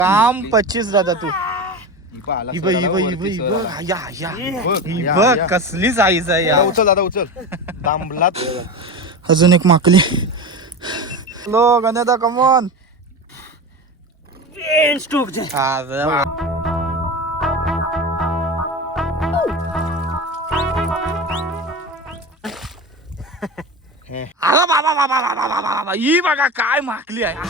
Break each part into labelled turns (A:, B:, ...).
A: काम 25 दादा तू
B: पाला
A: ही
B: सोडायला
A: बघ
B: वरती सोडायला.
A: ही बघ कसली साईज आहे
B: दादा
A: या
B: उचल दादा उचल दांबलात
A: अजून एक माकली लो गणेदा कमॉन अरे बाबा बाबा बाबा बाबा ही बघा काय माकली आहे.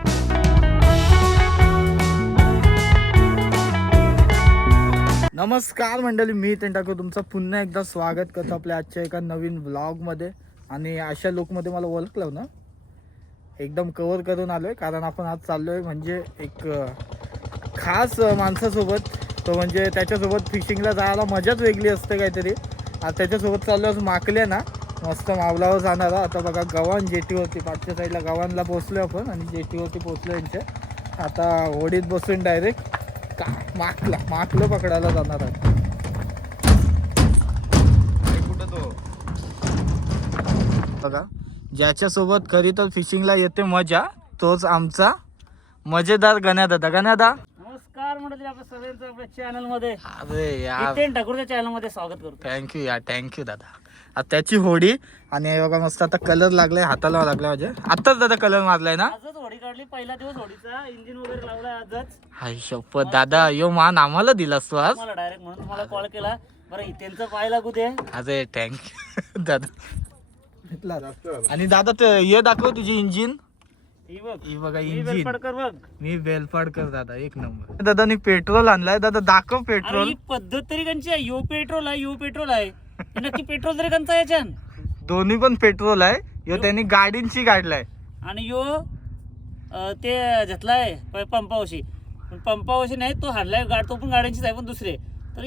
A: नमस्कार मंडळी, मी टेंटाको तुमचं पुन्हा एकदा स्वागत करतो आपल्या आजच्या एका नवीन व्लॉगमध्ये. आणि अशा लुकमध्ये मला ओळखलं ना, एकदम कव्हर करून आलोय कारण आपण आज चाललोय म्हणजे एक खास माणसासोबत. तो म्हणजे त्याच्यासोबत फिशिंगला जायला मजाच वेगळी असते काहीतरी. आज त्याच्यासोबत चाललो माकले ना, मस्त मावलावर जाणार. आता बघा गव्हाण जेटीवरती, पाठच्या साईडला गव्हाणला पोचलो आपण आणि जेटीवरती पोचलो यांच्या. आता होडीत बसून डायरेक्ट माकलं पकडायला जाणार आहे.
B: कुठं तो
A: बघा, ज्याच्यासोबत खरी तर फिशिंगला येते मजा, तोच आमचा मजेदार गण्यादादा. गण्यादा
C: नमस्कार म्हणत आपल्या सगळ्यांचं आपल्या चॅनल मध्ये,
A: अरे यार
C: ठाकूरच्या चॅनल मध्ये स्वागत करतो.
A: थँक्यू यार, थँक्यू दादा. आता त्याची होडी आणि हे बघा मस्त आता कलर लागलाय, हाताला लागलाय. म्हणजे आताच दादा कलर मारलाय ना.
C: आजच होडी काढली, पहिला दिवस होडीचा, इंजिन वगैरे लावलाय आजच.
A: हाय शपथ दादा, यो मान आम्हाला दिलास तू आज.
C: मला डायरेक्ट म्हणून तुम्हाला कॉल केला. बरं त्यांचं पाय लागू दे.
A: अरे थँक्यू दादा. आणि दादा ते हे दाखव तुझी इंजिन.
C: ही बघ,
A: ही बघा
C: ही
A: इंजिन.
C: बेलफडकर बघ.
A: मी बेलफाडकर दादा, एक नंबर. दादानी पेट्रोल आणलाय. दादा दाखव
C: अरे
A: पेट्रोल.
C: ही पद्धत तरी कंची आहे. यो पेट्रोल आहे, यो पेट्रोल आहे. हे नक्की पेट्रोल तरी कंचा याच्यान.
A: दोन्ही पण पेट्रोल आहे. यो त्यांनी गाडींची काढलाय.
C: आणि यो ते घेतलाय पंपावशी. पण पंपावशी नाही, तो हाडलाय तो पण गाड्यांचीच आहे, पण दुसरे. तर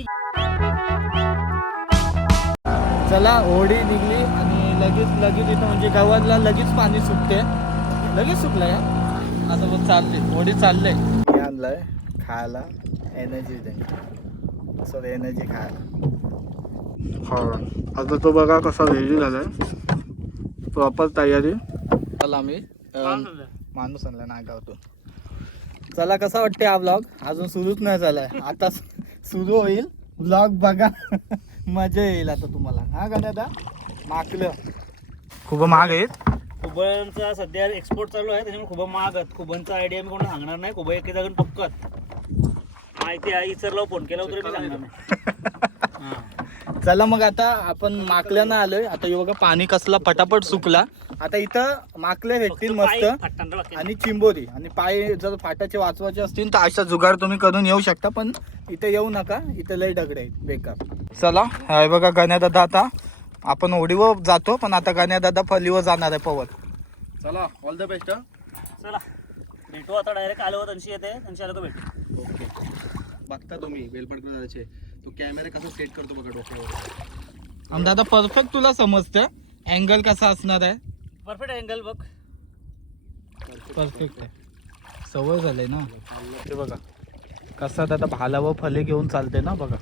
A: चला होडी निघली आणि लगेच इथं म्हणजे गावाला लगेच पाणी सुटते. लगेच सुटलंय. आता बघ चालले, होडी चाललंय. आणलाय खायला एनर्जी द्या, सॉरी एनर्जी खायला. हो आता तो बघा कसा रेडी झालाय, प्रॉपर तयारी. चला आम्ही माणूस आणला नागावतून. चला कसा वाटते हा ब्लॉग. अजून सुरूच नाही झालाय, आता सुरू होईल ब्लॉग. बघा मजा येईल आता तुम्हाला. हा गण्यादा माकलं खूप महाग आहेत.
C: खुबांचा सध्या एक्सपोर्ट चालू आहे, त्याच्यामुळे खूप महाग आहेत. खुबांचा आयडिया मी कोणाला सांगणार नाही. खुबा एके जागून पक्कत माहिती आहे. इचरला फोन केला तरी मी सांगणार नाही.
A: चला मग आता आपण माकल्यानं आलोय. आता हे बघा पाणी कसला पटापट सुकला. आता इथं माकले भेटतील मस्त आणि चिंबोरी. आणि पाय जर फाटाचे वाचवायचे असतील तर अशा जुगाड तुम्ही करून येऊ शकता, पण इथं येऊ नका, इथं लय दगड आहेत बेकार. चला हे बघा गण्यादादा, आता आपण होडीवर जातो, पण आता गण्यादादा फलीवर जाणार आहे पवत.
B: चला ऑल द बेस्ट.
C: चला भेटू आता. डायरेक्ट आलो त्यांशी येते, त्यांशी आलो का भेटू.
B: ओके बघता तुम्ही बेलपडकर दादाचे तो कॅमेरा कसा सेट करतो बघा डोक्यावर.
A: आणि दादा परफेक्ट तुला समजतं अँगल कसा असणार आहे.
C: परफेक्ट अँगल बघ,
A: परफेक्ट आहे, सवय झाली ना. ते बघा कसा दादा भालावर फले घेऊन चालते ना. बघा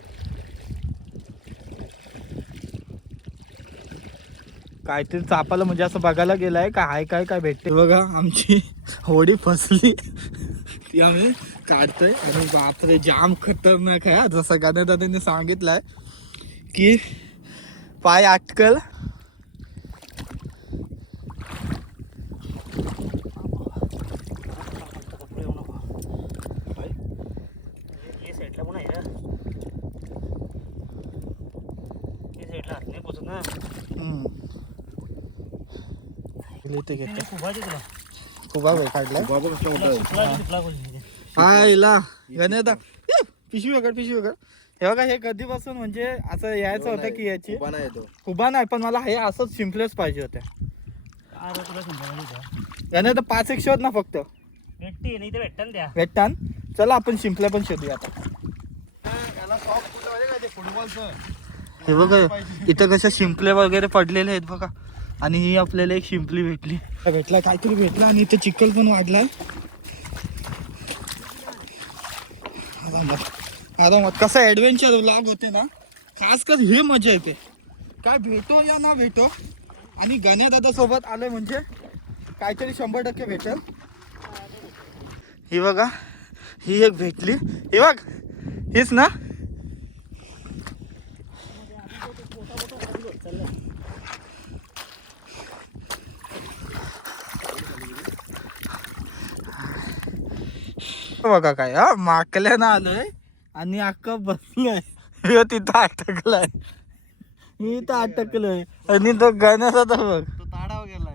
A: काहीतरी चापाला म्हणजे असं बघायला गेलाय का हाय काय भेटते. बघा आमची होडी फसली, ती आम्ही काढतोय. आणि बापरे जाम खतरनाक आहे. जसं गाण्या दादाने सांगितलंय की पाय अटकल.
C: साईडला पण आहे का? साईडला हात नाही पोचत ना.
A: इथे घेतो
C: खुबाची तुला
A: खूप काढलाय.
B: बाबा कसला मोठा आहे.
A: हायला गणेदा पिशवी वगैरे हे बघा. हे कधीपासून म्हणजे असं यायचं होतं की याची
B: उभा नाही येतो.
A: उभा नाही, पण मला हे असंच सिम्पलेच पाहिजे होते.
C: अरे तुला समजा
A: गणेदा 5 एक शोध ना फक्त.
C: भेटते नाही ते भेटतात द्या.
A: भेटतान. चला आपण शिंपल्या पण शोधूया आता. हे बघा इथं कशा शिंपले वगैरे पडलेले आहेत बघा. आणि ही आपल्याला एक शिंपली भेटला काहीतरी भेटला. आणि इथे चिखल पण वाढलाय. आरामात कसा ॲडव्हेंचर व्लॉग होते ना, खास कर हे मजा येते. काय भेटो या ना भेटो, आणि गण्या दादा सोबत आले म्हणजे काहीतरी 100% भेटेल. ही बघा ही एक भेटली, हे बघ हीच ना. बघा काय हा माकल्यानं आलोय आणि अख्खा बसलाय. ह्यो तिथं अटकलाय, मी इथं अटकलोय आणि तो गाण्याचा तर बघ
B: तो ताडावर गेलाय.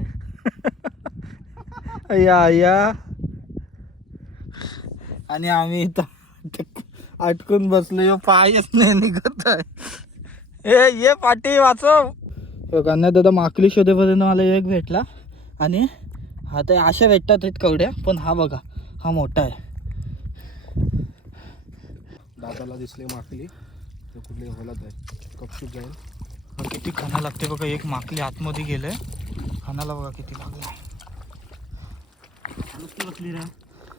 A: या आणि आम्ही इथं अटकून बसलो. ह्यो पायच नाही निघत आहे. ये पाटी वाचव. गाण्यात दादा माकली शोधेपर्यंत मला एक भेटला आणि हा तर अशा भेटतात आहेत कवड्या, पण हा बघा हा मोठा आहे.
B: दादाला दिसले माकली तर कुठली हलत आहे, कपशूप जाईल.
A: किती खाना लागते बघा. एक माकली आतमध्ये गेलंय, खानाला बघा किती लागला.
C: बसली रे.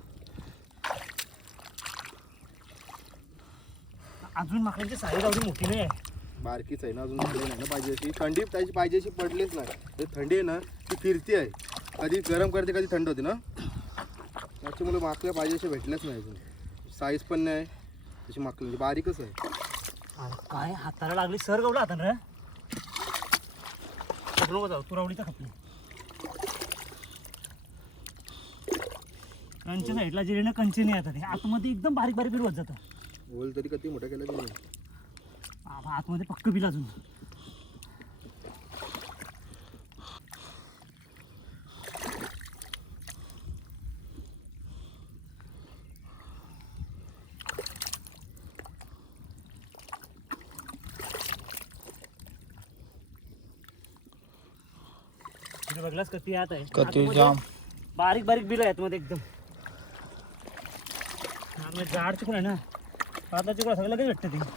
C: अजून माकडांची साईज एवढी मोठी नाही आहे,
B: बारकीच आहे ना, अजून झाली नाही ना पाहिजे अशी. थंडी त्याची पाहिजे अशी पडलीच नाही. हे थंडी आहे ना ती फिरती आहे, कधी गरम करते कधी थंड होते ना, त्याच्यामुळे माकल्या पाहिजे अशी भेटल्याच नाही अजून. साईज पण नाही तशी माकली, बारीकच आहे.
C: अरे काय हाताला लागली, सर गवला हातानं रे. नको जाऊ, तू रावडीचा खपली. कंची साईडला जिरेनं कंची नाही आता, ते आतमध्ये एकदम बारीक बारीक बिल होत जातं.
B: होल तरी कधी मोठं केलं नाही.
C: आतमध्ये पक्क बिल अजून. बघलास कती आत आहे,
A: कती
C: आतमध्ये
A: जाम
C: बारीक बारीक बिल आहेत मध्ये एकदम. झाड चिकून आहे ना, पातला चिकून सगळं लगेच भेटतं ते.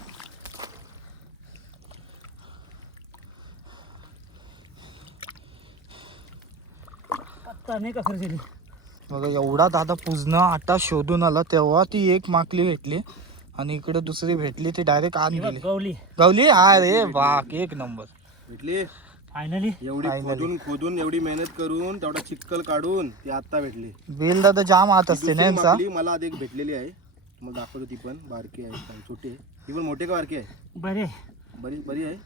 C: पत्ता नाही का खर्च
A: बघा. एवढा दादा पुजणं आटा शोधून आला तेव्हा ती एक माकली भेटली आणि इकडे दुसरी भेटली, ती डायरेक्ट आत गेली.
C: गवली
A: गावली. अरे बाक एक नंबर
B: भेटली.
C: फायनली.
B: एवढी खोदून एवढी मेहनत करून तेवढा चिक्कल काढून ती आता भेटली.
A: बेल दादा जाम आत असते ना यांचा.
B: माकली मला आधी एक भेटलेली आहे, मला दाखवतो. ती पण बारकी आहे, छोटी आहे. ती पण मोठी का बारकी आहे?
C: बरे
B: बरी बरी आहे.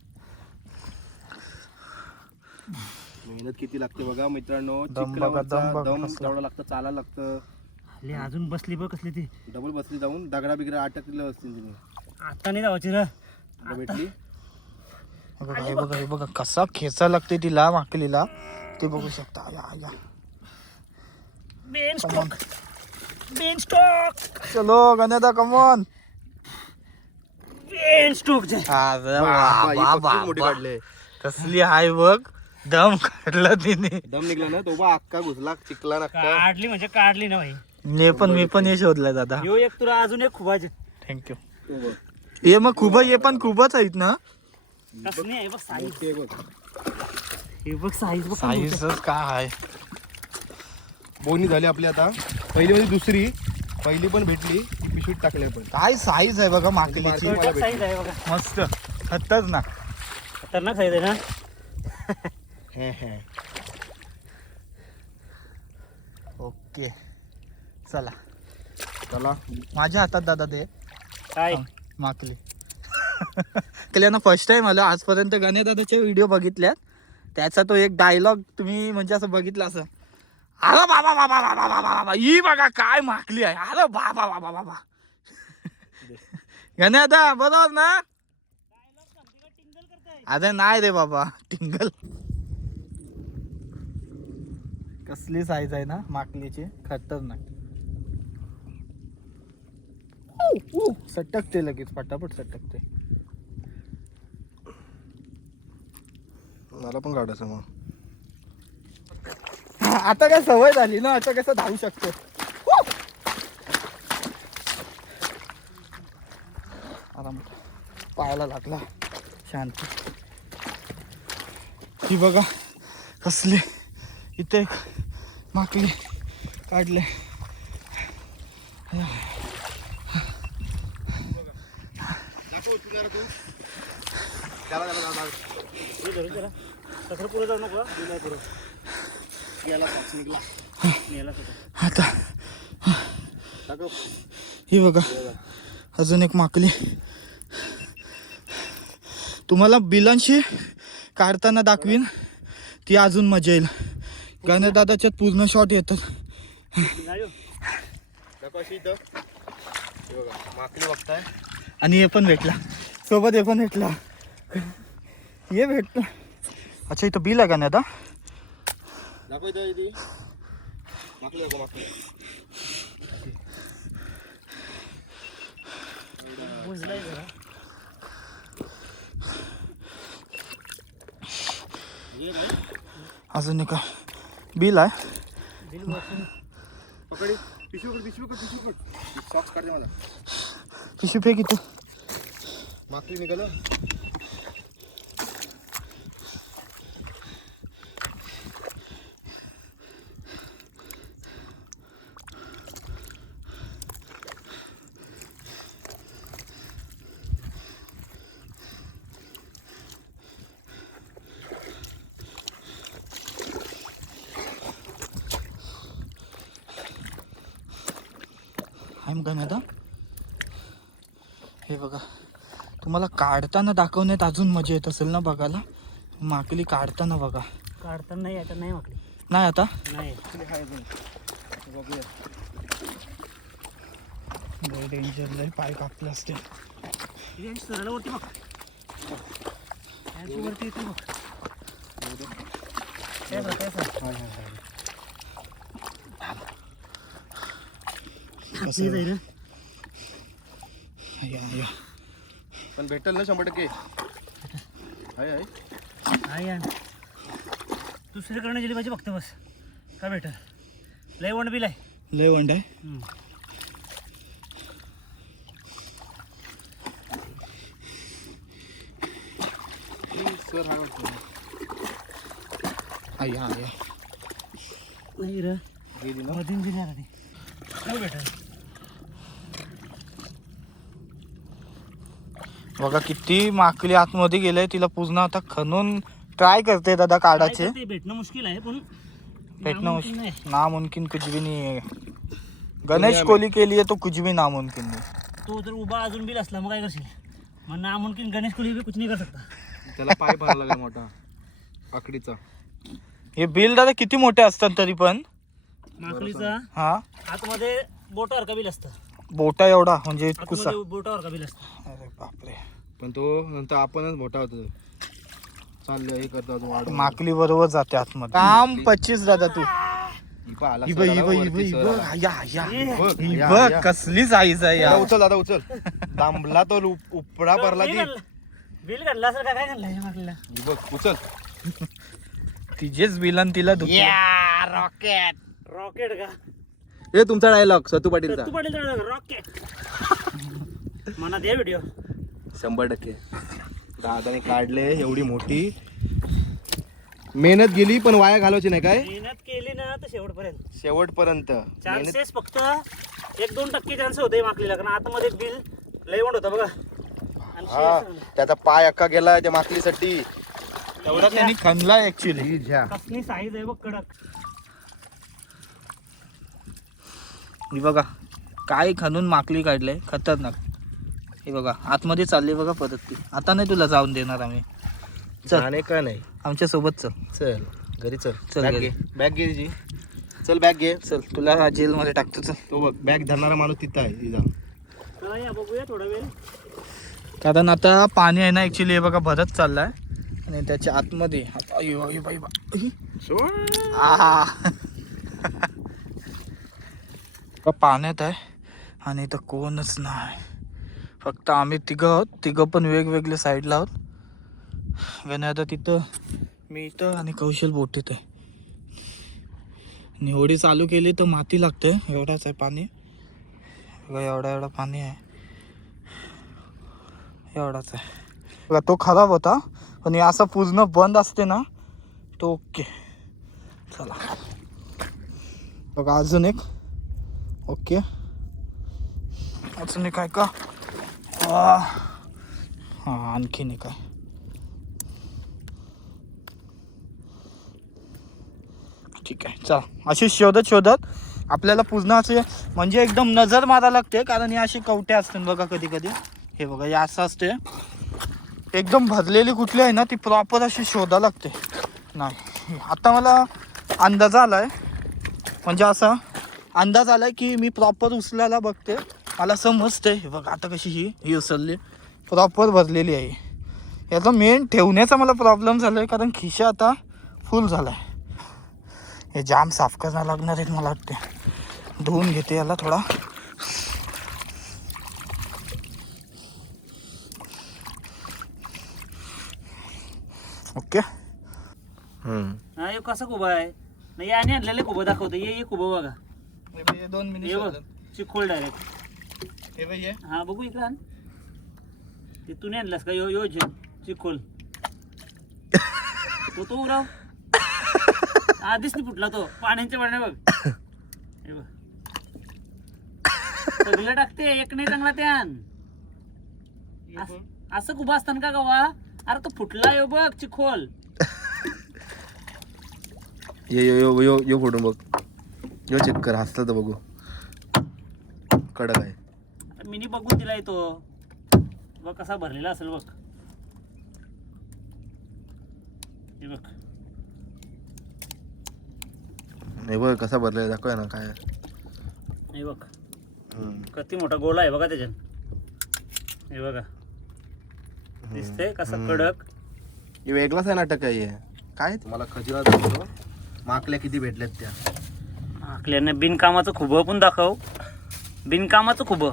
B: मेहनत किती लागते बघा मित्रांनो. चिखलावरचा दम तेवढा लागतं, चालायला लागतं.
C: हल्ली अजून बसली बघ कसली ती.
B: डबल बसली जाऊन दगडा बिगडा अटकलेलं असतील तुम्ही.
C: आता नाही जावायची रे.
B: भेटली.
A: हे बघा हे बघा कसा खेचा लागते तिला माकलीला, ते बघू शकता. या
C: बेन स्टॉक, बेन स्टॉक,
A: चलो गणेदा कमॉन.
C: बेन स्टॉक जे.
A: अरे
B: बाबा, ही
A: वा
B: पक्षी मोठी
A: वा,
B: काढले.
A: कसली हाय बघ. दम काढला तिने.
B: दम निघला ना तो बा अक्का घुसला चिखला नक्का.
C: काढली म्हणजे काढली ना भाई.
A: मी पण हे शोधलंय दादा.
C: यो एक तुला अजून एक खुबाज.
A: थँक्यू. हे मग खूप हे पण खूपच आहेत ना.
C: कसली आहे बघ साईज.
B: ते बघ
C: हे बघ साईज बघ.
A: साईजच काय आहे.
B: बोनी झाली आपली आता. पहिली म्हणजे दुसरी, पहिली पण भेटली ती पिशवीत टाकली आपण.
A: काय साईज आहे बघा माकलीची.
C: साईज आहे बघा,
A: मस्त खतच ना.
C: खतरनाक साईज आहे ना.
A: ओके चला
B: चला.
A: माझ्या हातात दादा दे
C: काय
A: माकली. केल्यानं फर्स्ट टाइम आलं आजपर्यंत. गणे दादाचे व्हिडिओ बघितल्यात, त्याचा तो एक डायलॉग तुम्ही म्हणजे असं बघितलं असं, अरे बाबा बाबा बाबा बाबा बाबा ही बघा काय माकली आहे, अरे बाबा बाबा बाबा. गणे दादा बरोबर ना. अरे नाही रे बाबा टिंगल. कसली साईज आहे ना माकलीची, खतरनाक. सटकते लगेच, पटापट सटकते.
B: मला पण काढायचं मग.
A: आता काय सवय झाली ना, आता कसं धावू शकतो. आराम पायाला लागला. शांती. ही बघा कसली इथे माकली काढले.
C: पुढे जाऊ नको.
A: आता
B: टाका.
A: ही बघा अजून एक माकली. तुम्हाला बिलांशी काढताना दाखवीन, ती अजून मजा येईल. गणदादाच्यात पूर्ण शॉट येतात.
B: टाका अशी इथं. हे बघा माकली बघताय.
A: आणि हे पण भेटला सोबत, हे पण भेटला, हे भेटला. अच्छा इथं बिल आहे का नाही आता?
B: दाखव इथं ती माकली. दाखव माकली.
A: अजून एक बिल आहे.
B: पकडी पिशवी कर. सॉक्स काढते मला.
A: पिशवी फेक इथं.
B: माकली निघालं.
A: आहे मग आता. हे बघा तुम्हाला काढताना दाखवण्यात अजून मजा येत असेल ना बघायला. माकली काढताना बघा.
C: काढताना नाही, आता नाही माकली.
A: नाही आता
C: नाही
A: डेंजर लय, पाय कापले असते.
C: सरळ वरती बघ, वरती येते बघ.
B: पण भेटेल ना 100%. आहे
C: दुसरीकडनं गेली पाहिजे बघते बस काय भेटेल. लय वंड बिल आहे.
A: लय वंड आहे.
B: सर हा वाटतो.
C: नाही रे,
B: गेली ना.
C: मधून बिल आहे काय भेटेल.
A: बघा किती माकली आतमध्ये गेले. तिला पूर्ण आता खणून ट्राय करते दादा काढायचे.
C: ते भेटणं मुश्किल आहे, पण
A: भेटणं
C: नामुमकिन नाही.
A: नामुमकिन कुछ भी नहीं है. गणेश कोहली के लिए तो कुछ भी नामुमकिन नहीं.
C: तो जर उभा अजून बिल असला मग काय करशील. मग नामुमकिन गणेश कोहली भी कुछ नहीं कर सकता.
B: त्याला पाय भरायला लागला मोठा आकडीचा.
A: हे बिल दादा किती मोठे असतात तरी पण.
C: माकलीचा
A: हा
C: आतमध्ये बोटावर का बिल असतं.
A: बोटा एवढा म्हणजे कुसा.
C: आतमध्ये बोटावर का बिल असतं.
A: अरे बापरे.
B: पण तो नंतर आपणच मोठा होतो. चाललं हे करतो अजून वाढ.
A: माकली बरोबर जाते आतमध्ये. काम 25 दादा तू.
B: आला
A: ही
B: सर
A: बघ,
B: आला
A: ही बघ, ही
B: वरती
A: बघ,
B: सर
A: ही बघ.
B: आला.
A: या, या.
B: बघ,
A: ही
B: या,
A: बघ
B: या.
A: कसली साईज आहे
B: दादा
A: या.
B: उचल दादा उचल. दांबला तो उपडा भरला ती.
C: बिल काढला असेल का काय काढलं माकलीला.
B: ही बघ उचल.
A: तिचेच बिलन तिला
C: रॉकेट रॉकेट का
B: हे तुमचा डायलॉग सतू पाटीलचा.
C: तू पाटील रॉकेट म्हणा दे व्हिडिओ.
B: 100% दादाने काढले. एवढी मोठी मेहनत गेली पण वाया घालवायची नाही. काय
C: मेहनत केली ना तर शेवटपर्यंत.
B: शेवटपर्यंत
C: चान्सेस फक्त 1-2% चान्स होते माकलीला, कारण आतमध्ये बिल लय वंड होतं बघा. आणि
B: हा त्याचा पाय अक्का गेला त्या माकलीसाठी.
A: तेवढा त्यांनी खणला ऍक्च्युली.
C: कसली साईज आहे बघ कडक.
A: ही बघा काय खणून माकली काढले खतरनाक. हे बघा आतमध्ये चालली बघा परत ती. आता नाही तुला जाऊन देणार आम्ही. चल
B: जाणे का नाही.
A: आमच्या सोबत चल.
B: चल घरी चल.
A: चल
B: बॅग
A: घरी.
B: घे. बॅग घे जी. चल बॅग घे.
A: चल तुला जेल मध्ये टाकतो. चल.
B: तो बघ बॅग धरणारा माणूस तिथं आहे. तिथं
C: चला या बघूया थोडा वेळ.
A: कारण आता पाणी आहे ना ऍक्च्युली हे बघा भरत चाललाय आणि त्याच्या आतमध्ये आता पाण्यात आहे आणि इथं कोणच नाही. फक्त आम्ही तिघं आहोत. तिघं पण वेगवेगळ्या साईडला आहोत. गणे आता तिथं, मी इथं आणि कौशल बोटीत आहे. आणि होडी चालू केली तर माती लागते. एवढाच आहे पाणी. एवढा पाणी आहे. एवढाच आहे बघा. तो खराब होता पण हे असं पूर्ण बंद असते ना तो ओके. चला बघा अजून एक. ओके अजून एक आहे का. हां आणखीन एक आहे. ठीक आहे चला. अशी शोधत आपल्याला पूर्ण असे म्हणजे एकदम नजर मारा लागते, कारण हे असे कवटे असतात बघा कधी कधी. हे बघा हे असं असते, एकदम भरलेली कुठली आहे ना ती प्रॉपर अशी शोधा लागते. नाही आता मला अंदाज आलाय, म्हणजे असा अंदाज आलाय की मी प्रॉपर उचलायला बघते, मला समजते. हे बघा आता कशी ही उचलली प्रॉपर भरलेली आहे. याचा मेन ठेवण्याचा मला प्रॉब्लेम झाला आहे, कारण खिशा आता फुल झाला आहे. हे जाम साफ करायला लागणार आहेत मला वाटते. धुवून घेते याला थोडा. ओके.
C: हा हे कसा कुबा आहे नाही आणि आणलेले कुबं दाखवतो. ये कुबं बघा.
A: 2
C: हे
A: मिनिट
C: बघ चिखोल डायरेक्ट.
A: हे बघ हे.
C: हा बघू इकडं आण. ते तू नाही आणलास का यो चिखोल तो उराव आधीच नाही फुटला तो पाण्याच्या पाण्या बघ. हे बघ सगळं टाकते एक नाही चांगला त्यान. असं कुबा असताना का गवा. अरे तो फुटला यो बघ चिखोल.
B: यो फोडून बघ. यो चेक कर हसला तर बघू कडक आहे.
C: मिनी बघून दिलाय तो बघ कसा भरलेला असेल बघ. हे बघ
B: नाही बघ कसा भरलाय दाखव ना काय.
C: हे बघ किती मोठा गोला आहे बघा त्याच्यात. हे बघा दिसतंय कसा कडक.
B: हे वेगळाच आहे नाटक आहे हे. काय तुम्हाला खजिना दाखवतो. माकल्या किती भेटल्यात त्या.
C: माकल्याने बिनकामाचं खुबं पण दाखव. बिनकामाचं खुबं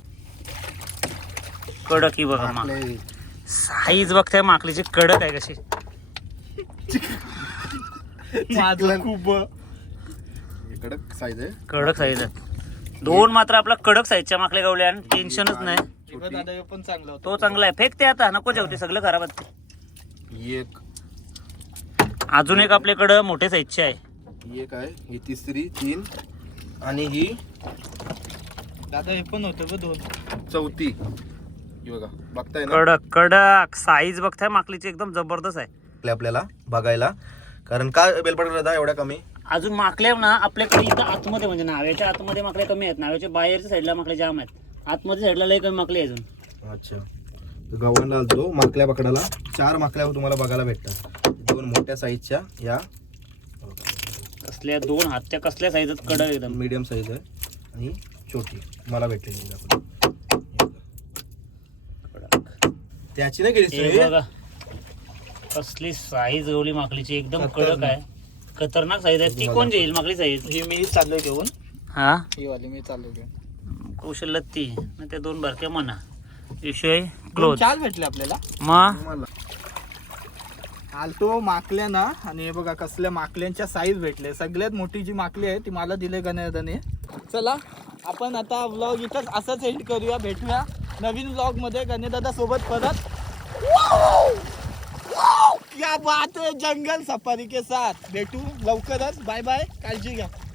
C: कडक ही बघा.
B: माकले
C: साईज बघताय माकलीची कडक आहे कशी.
A: माझं खूप
B: कडक साईज आहे.
C: कडक साईज आहे. 2 मात्र आपला कडक साईजच्या माकल्या गावल्या आणि टेन्शनच नाही.
A: दादा हे पण चांगलं होतं.
C: तो चांगला आहे. फेक ते आता नको जेवते सगळं खराब आहे.
B: एक
C: अजून एक आपल्याकडं मोठे साईजचे आहे.
B: ही एक आहे. ही तिसरी 3 आणि ही
A: दादा हे पण होतं ग 2.
B: चौथी. ही बघा बघताय ना
C: कडक कडक साईज बघताय माकलीची एकदम जबरदस्त आहे.
B: आपल्याला बघायला. कारण का बेलपाडा दादा एवढ्या कमी.
C: अजून माकल्या ना आपल्याकडे इथं आतमध्ये म्हणजे नाव्याच्या आतमध्ये माकल्या कमी आहेत. नाव्याच्या बाहेरच्या साईडला माकल्या जाम आहेत. आतमध्ये साईडला लय कमी माकले अजून.
B: अच्छा गव्हाणला आलतो माकल्या पकडायला. 4 माकल्या तुम्हाला बघायला भेटतात. 2 मोठ्या साईजच्या या
C: कसल्या 2 हातच्या कसल्या साईजात कडक एकदम.
B: मीडियम साईज आहे आणि छोटी मला भेटलेली. त्याची नाही
C: हे
B: केली
C: बघा कसली साईज गवली माकलीची एकदम कडक आहे. खतरनाक साईज आहे. ती कोण जाईल माकली साईज.
A: ही मी चाललोय घेऊन.
C: हा
A: ही वाली मी चाललोय घेऊन.
C: कौशल्य ती ना त्या 2 बारक्या म्हणा विषय क्लोज.
A: 4 भेटले आपल्याला.
C: मग
A: आलतो माकल्या ना. आणि हे बघा कसल्या माकल्यांच्या साईज भेटले. सगळ्यात मोठी जी माकली आहे ती मला दिले गणेशने. चला आपण आता व्लॉग इथंच असंच एंड करूया. भेटूया नवीन व्लॉग मध्ये गणेशदादा सोबत परत. क्या बात है जंगल सफारी के साथ. भेटू लवकरच. Bye bye. काळजी घ्या.